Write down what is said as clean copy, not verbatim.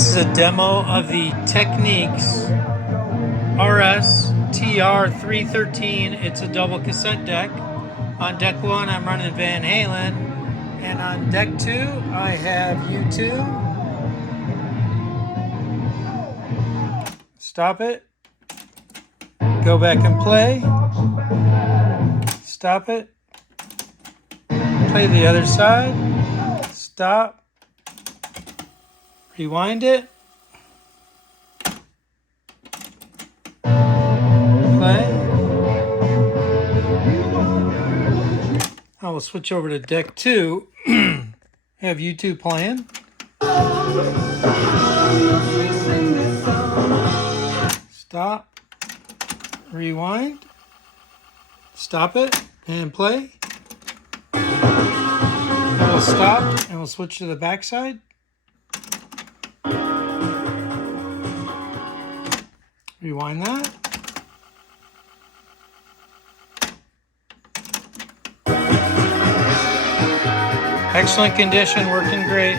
This is a demo of the Technics RS TR313. It's a double cassette deck. On deck 1, I'm running Van Halen, and on deck 2, I have U2. Stop it. Go back and play. Stop it. Play the other side. Stop. Rewind it. Play. I will switch over to deck 2. Have U2 playing. Stop. Rewind. Stop it and play. And we'll stop and we'll switch to the back side. Rewind that. Excellent condition, working great.